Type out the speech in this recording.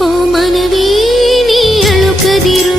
ఓ మనవే నీ అలుకదిరు